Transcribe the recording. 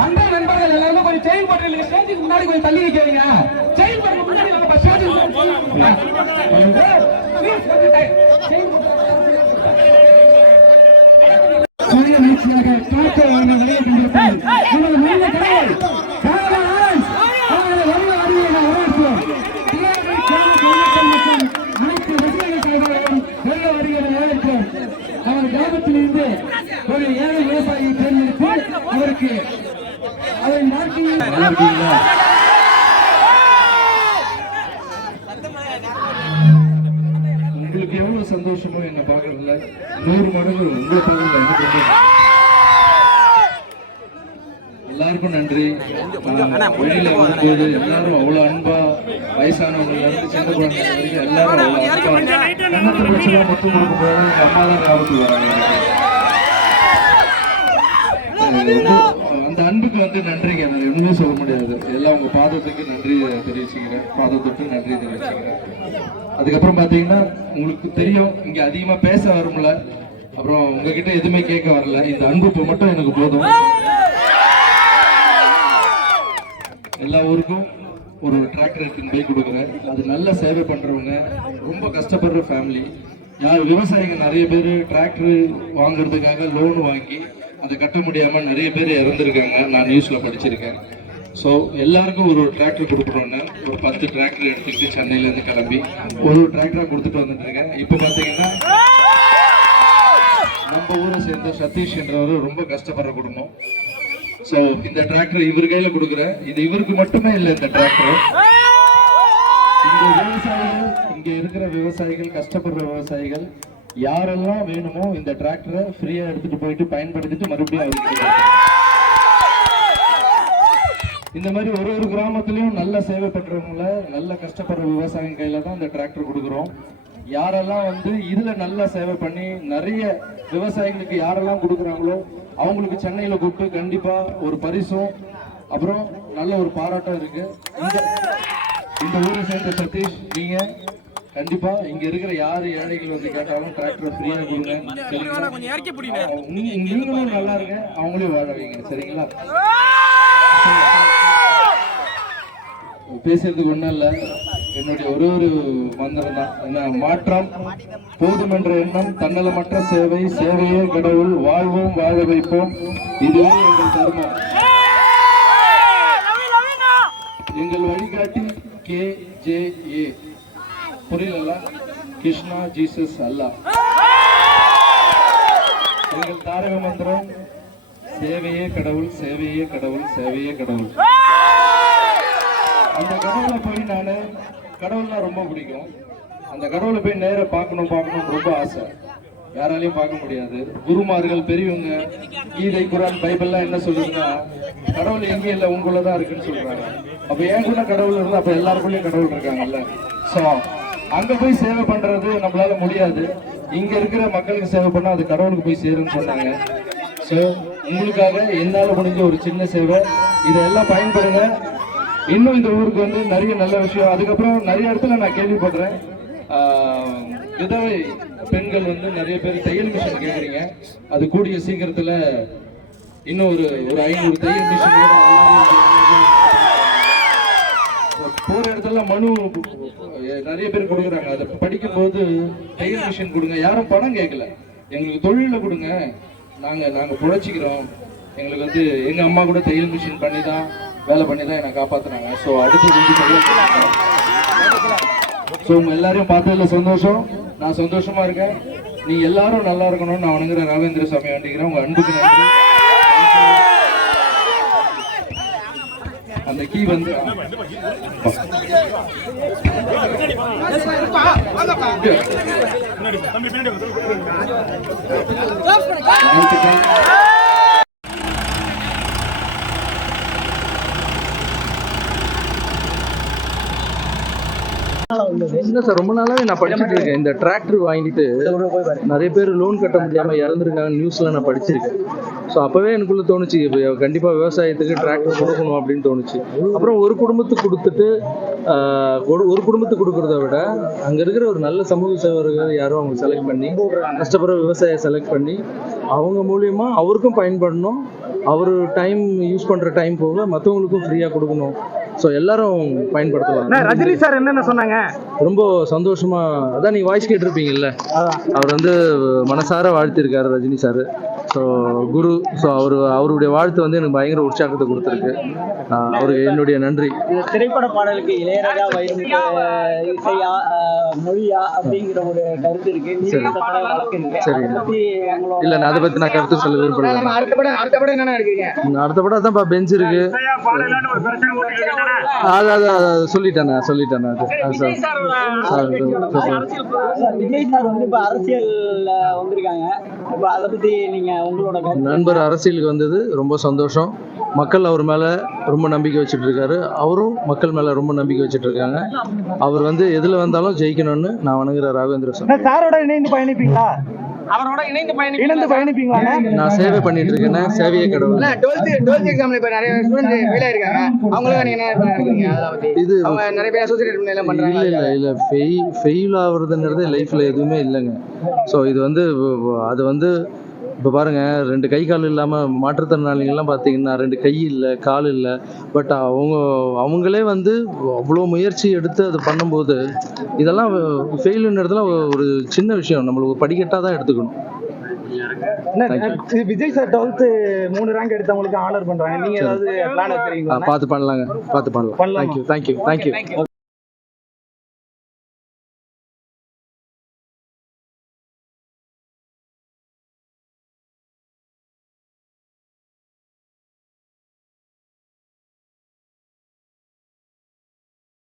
மந்த நண்பர்கள் எல்லாரும் கொஞ்சம் செயின் போட்டு ஸ்டேஜுக்கு முன்னாடி கொஞ்சம் தள்ளி வைக்கிறீங்க. செயின் போட்டு முன்னாடி நம்ம ஸ்டேஜுக்கு அவர் கிராமத்திலிருந்து ஒரு ஏழை விவசாயியை தேர்ந்தெடுத்து அவருக்கு அதை மாற்றி உங்களுக்கு எவ்வளவு சந்தோஷமோ என்ன பாக்குறதுல 100 மடங்கு உங்களை பாக்குறதுல எல்லாருக்கும் நன்றி. வெளியில வரும்போது எல்லாரும் அவ்வளவு அன்பா, வயசானவங்கல இருந்து சின்ன குழந்தைங்க வரைக்கும் எல்லாரும் அவ்வளவு அன்பா கண்ணத்தை பிடிச்சலாம் முத்து கொடுக்கும் போது எங்க அம்மா தான் ஞாபகத்துக்கு வராங்க. அந்த அன்புக்கு வந்து நன்றிங்க, நான் ஒண்ணுமே சொல்ல முடியாது. எல்லாம் உங்க பாதத்துக்கு நன்றி தெரிவிச்சுக்கிறேன், பாதத்துக்கு நன்றி தெரிவிச்சுக்கிறேன். அதுக்கப்புறம் பாத்தீங்கன்னா உங்களுக்கு தெரியும், இங்க அதிகமா பேச வரும்ல, அப்புறம் உங்ககிட்ட எதுவுமே கேட்க வரல. இந்த அன்பு மட்டும் எனக்கு போதும். எல்லா ஊருக்கும் ஒரு டிராக்டர் எடுத்துன்னு போய் கொடுக்குறேன். அது நல்ல சேவை பண்றவங்க, ரொம்ப கஷ்டப்படுற ஃபேமிலி, யார் விவசாயிங்க நிறைய பேர் டிராக்டர் வாங்குறதுக்காக லோன் வாங்கி அதை கட்ட முடியாம நிறைய பேர் இறந்துருக்காங்க. நான் நியூஸ்ல படிச்சிருக்கேன். ஸோ எல்லாருக்கும் ஒரு டிராக்டர் கொடுக்குறோன்னு ஒரு 10 டிராக்டர் எடுத்துக்கிட்டு சென்னையிலேருந்து கிளம்பி ஒரு டிராக்டராக கொடுத்துட்டு வந்துட்டு இருக்கேன். இப்போ பார்த்தீங்கன்னா நம்ம ஊரை சேர்ந்த சதீஷ் என்றவர் ரொம்ப கஷ்டப்படுற குடும்பம். ஸோ இந்த டிராக்டர் இவர் கையில கொடுக்குறேன். இது இவருக்கு மட்டுமே இல்லை, இந்த டிராக்டர் இந்த விவசாயிகள், இங்க இருக்கிற விவசாயிகள், கஷ்டப்படுற விவசாயிகள் யாரெல்லாம் வேணுமோ இந்த டிராக்டரை ஃப்ரீயா எடுத்துட்டு போயிட்டு பயன்படுத்திட்டு மறுபடியும் அவருக்கு இந்த மாதிரி ஒரு கிராமத்திலையும் நல்ல சேவை பண்றவங்கள, நல்ல கஷ்டப்படுற விவசாயிகள் கையில தான் இந்த டிராக்டர் கொடுக்குறோம். யாரெல்லாம் வந்து இதுல நல்லா சேவை பண்ணி நிறைய விவசாயிகளுக்கு யாரெல்லாம் கொடுக்குறாங்களோ அவங்களுக்கு சென்னையில கூப்பிட்டு கண்டிப்பா ஒரு பரிசும் அப்புறம் நல்ல ஒரு பாராட்டம் இருக்கு. இந்த ஊரை சேர்ந்த சதீஷ், நீங்க கண்டிப்பா இங்க இருக்கிற யாரு ஏழைகள் வந்து கேட்டாலும் டிராக்டர் ஃப்ரீயா கொடுங்க. நீங்களும் நல்லா இருங்க, அவங்களையும் வாழ வைங்க. சரிங்களா? பேசுறதுக்கு ஒண்ணும் இல்ல, என்னுடைய ஒரு மந்திரம் தான். என்ன மாற்றம் போதும் என்ற எண்ணம், தன்னலமற்ற சேவை, சேவையே கடவுள், வாழ்வோம் வாழ வைப்போம், இதுவே எங்கள் தர்மம். எங்கள் வழிகாட்டி KJA, புரியல, கிருஷ்ணா ஜீசஸ் அல்லா. எங்கள் தாரக மந்திரம் சேவையே கடவுள், சேவையே கடவுள், சேவையே கடவுள். அந்த கடவுளை போய் நான், கடவுள்னா ரொம்ப பிடிக்கும், அந்த கடவுளை போய் நேர பார்க்கணும் ரொம்ப ஆசை. யாராலையும் பார்க்க முடியாது. குருமார்கள், பெரியவங்க, கீதை, குரான், பைபிள்லாம் என்ன சொல்லுதுன்னா கடவுள் எங்கேயும் இல்லை, உங்களுக்குள்ளதான் இருக்குன்னு சொல்றாங்க. அப்ப ஏன் கூட கடவுள் இருந்தா அப்ப எல்லாருக்குள்ளயும் கடவுள் இருக்காங்கல்ல. சோ அங்க போய் சேவை பண்றது நம்மளால முடியாது. இங்க இருக்கிற மக்களுக்கு சேவை பண்ணா அது கடவுளுக்கு போய் சேருன்னு சொன்னாங்க. சோ உங்களுக்காக என்னால முடிஞ்ச ஒரு சின்ன சேவை, இதெல்லாம் பயன்படுங்க. இன்னும் இந்த ஊருக்கு வந்து நிறைய நல்ல விஷயம். அதுக்கப்புறம் நிறைய இடத்துல நான் கேள்விப்படுறேன், விதவை பெண்கள் வந்து நிறைய பேர் தையல் மிஷின் கேட்குறீங்க. அது கூடிய சீக்கிரத்துல இன்னும் ஒரு 500 தையல் மிஷின் போற இடத்துல மனு நிறைய பேர் கொடுக்குறாங்க. அதை படிக்கும் போது தையல் மிஷின் கொடுங்க, யாரும் பணம் கேட்கல, எங்களுக்கு தொழில கொடுங்க, நாங்க புழைச்சிக்கிறோம். எங்களுக்கு வந்து எங்க அம்மா கூட தையல் மிஷின் பண்ணி தான் வேலை பண்ணி தான் என்னை காப்பாத்துறாங்க. ஸோ அடுத்து கொஞ்சம் ஸோ உங்க எல்லாரையும் பார்த்ததுல சந்தோஷம், நான் சந்தோஷமா இருக்கேன். நீ எல்லாரும் நல்லா இருக்கணும்னு நான் வணங்குற ராகவேந்திர சாமி வேண்டிக்கிறேன். உங்க அன்புக்கு நன்றி. அந்த கீ வந்து இல்லை சார், ரொம்ப நாளாவே நான் படிச்சுட்டு இருக்கேன். இந்த டிராக்டர் வாங்கிட்டு நிறைய பேர் லோன் கட்ட முடியாமல் இறந்துருக்காங்க, நியூஸ்ல நான் படிச்சிருக்கேன். ஸோ அப்போவே எனக்குள்ள தோணுச்சு, இப்போ கண்டிப்பாக விவசாயத்துக்கு டிராக்டர் கொடுக்கணும் அப்படின்னு தோணுச்சு. அப்புறம் ஒரு குடும்பத்துக்கு கொடுத்துட்டு ஒரு குடும்பத்துக்கு கொடுக்குறத விட அங்கே இருக்கிற ஒரு நல்ல சமூக சேவர்கள் யாரும் அவங்க செலக்ட் பண்ணி, கஷ்டப்படுற விவசாயியை செலக்ட் பண்ணி அவங்க மூலியமாக அவருக்கும் பயன்படணும், அவர் டைம் யூஸ் பண்ணுற டைம் போக மற்றவங்களுக்கும் ஃப்ரீயாக கொடுக்கணும். ஸோ எல்லாரும் பயன்படுத்தலாம். ரஜினி சார் என்னென்ன சொன்னாங்க? ரொம்ப சந்தோஷமா, அதான் நீங்க வாய்ஸ் கேட்டிருப்பீங்கல்ல, அவர் வந்து மனசார வாழ்த்திருக்காரு ரஜினி சார். ஸோ குரு, ஸோ அவருடைய வாழ்த்து வந்து எனக்கு பயங்கர உற்சாகத்தை கொடுத்துருக்கு. அவருக்கு என்னுடைய நன்றி. திரைப்பட பாடலுக்கு இளையராஜா வைரமுத்து இசையா மொழியா அப்படிங்கிற ஒரு கருத்து இருக்கு. சரி, இல்ல நான் அதை பத்தி நான் கருத்து சொல்ல விரும்பல. அடுத்த படம் என்ன எடுக்கிறீங்க? அடுத்த படம் அதான் பெஞ்ச் இருக்கு. சொல்லிட்டேன் விஜய் சார் வந்து இப்ப அரசியல் வந்திருக்காங்க. இப்ப அதை பத்தி நீங்க உங்களோட நண்பர் அரசியலுக்கு வந்தது ரொம்ப சந்தோஷம். மக்கள் அவர் மேல ரொம்ப நம்பிக்கை வச்சுட்டு இருக்காரு, அவரும் மக்கள் மேல ரொம்ப நம்பிக்கை வச்சுட்டு இருக்காங்க. அவர் வந்து எதுல வந்தாலும் ஜெயிக்கணும்னு நான் வணங்குற ராகவேந்திர சாமி. சாரோட இணைந்து பயணிப்பீங்களா? அவரோட இணைந்து பயணிப்பீங்களா? நான் சேவை பண்ணிட்டு இருக்கேன். சேவையே கடவுள். 12th எக்ஸாம்ல இப்ப நிறைய ஸ்டூடண்ட் ஃபெயில் ஆயிருக்காங்க. அவங்களுக்கு நீங்க என்ன நினைக்கிறீங்க? அதாவது இது அவங்க நிறைய பேர் அசோசியேட் எல்லாம் பண்றாங்க. இல்ல ஃபெயில் ஆகுறதுங்கிறது லைஃப்ல எதுவுமே இல்லைங்க. ஸோ இது வந்து அது வந்து இப்போ பாருங்க, 2 கை கால் இல்லாமல் மாற்றுத்திறனாளிகள்லாம் பார்த்தீங்கன்னா 2 கை இல்லை, கால் இல்லை. பட் அவங்களே வந்து அவ்வளோ முயற்சி எடுத்து அது பண்ணும்போது இதெல்லாம் ஃபெயிலுன்றதுலாம் ஒரு சின்ன விஷயம், நம்மளுக்கு படிக்கட்டாக தான் எடுத்துக்கணும். விஜய் சார் 12th 3 ரேங்க் எடுத்தவங்களுக்கு ஆனர் பண்றாங்க. நீங்க ஏதாவது பிளான் வச்சிருக்கீங்களா? பார்த்து பண்ணலாங்க, பார்த்து பண்ணலாம். தேங்க்யூ.